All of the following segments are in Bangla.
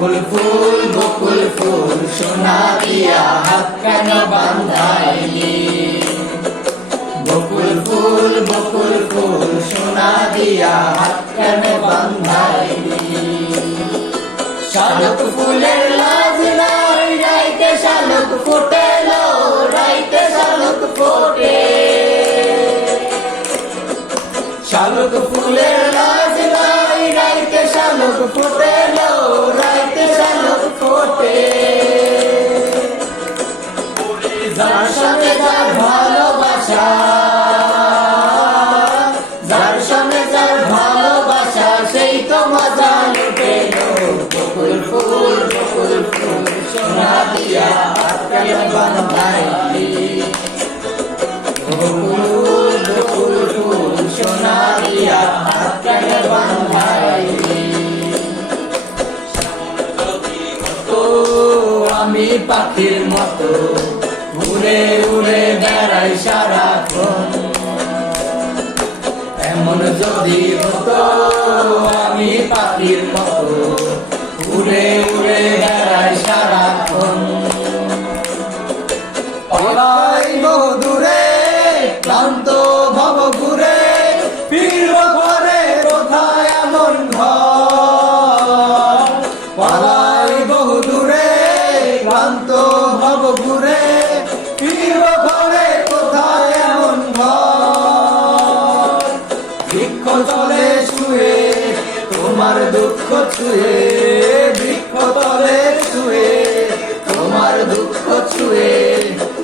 বকুল ফুল সোনা দিয়া হাত কেন বাঁধাইলি? বকুল ফুল সোনা দিয়া হাত কেন বাঁধাইলি? শালুক ফুলের লাজ নাই, রাইতে শালুক ফোটে লো, রাইতে শালুক ফোটে। শালুক ফুলের লাজ নাই, রাইতে শালুক ফোটে লো, রাইতে শালুক ফোটে। যার সঙ্গে যার ভালোবাসা, যার সঙ্গে যার ভালোবাসা, সেই তো মজা লুটে লো। বকুল ফুল সোনা দিয়া হাত কেন বাঁধাইলি? বকুল ফুল সোনা দিয়া হাত কেন বাঁধাইলি? আমি পাখির মতো উড়ে উড়ে বেড়াই সারাক্ষণ, এমন যদি হতো আমি পাখির মতো উড়ে উড়ে বেড়াই সারাক্ষণ। পলাই দূরে ক্লান্ত ভব ঘুরে, ফিরব ঘরে কোথায় এমন ঘর? পলাই দূরে ক্লান্ত ভব ঘুরে, ফিরব ঘরে কোথায় এমন ঘর? বৃক্ষ তলে শুয়ে তোমার দুঃখ ছুঁয়ে, বৃক্ষ তলে শুয়ে তোমার দুঃখ ছুঁয়ে,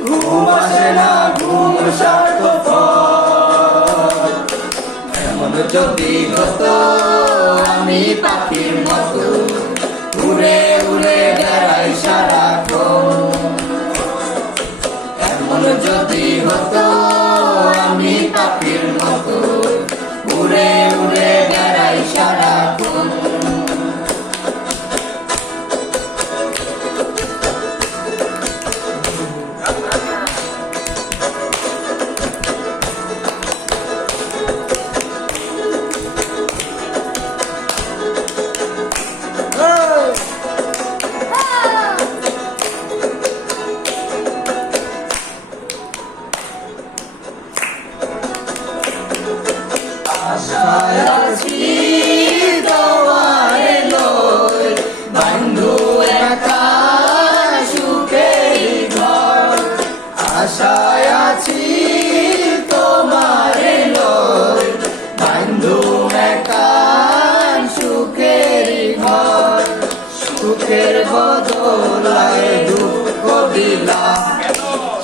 ঘুম আসে না ঘুম স্বার্থপর। এমন যদি হতো আমি পাখির মতো উড়ে উড়ে বেড়াই সারাক্ষণ, এমন যদি হতো আমি পাখির মতো উড়ে উড়ে বেড়াই সারাক্ষণ। আশায় আছি তোমারে লই, বন্ধু একা সুখের ঘর। আশায় আছি তোমারে লই, বন্ধু একা সুখের ঘর। সুখের বদলায় দুঃখ দিলা,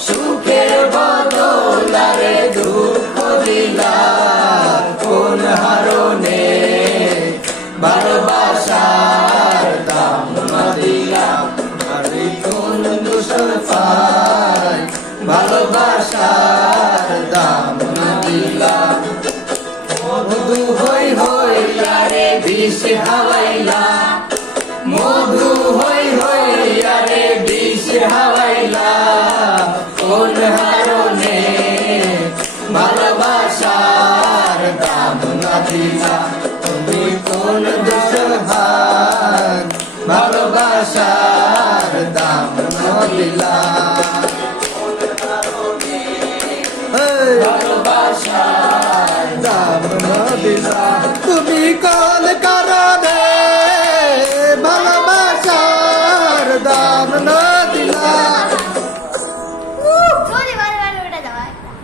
সুখের বদলারে দুঃখ দিলা। কোন হারণে ভালোবাসার দাম না দিলাম, আরে কোন দোষর পাই ভালোবাসার দাম না দিলাম। মধু হই হই আরে বিষ হাওয়াইলা, মধু হই হই আরে বিষ হাওয়াইলা। কোন হারণে ভালোবাসার দাম না দিলা, তুমি কোন দোষর ভাগ ভালোবাসার দাম না দিলা। ভালোবাসার দাম না দিলা, তুমি কলকাতা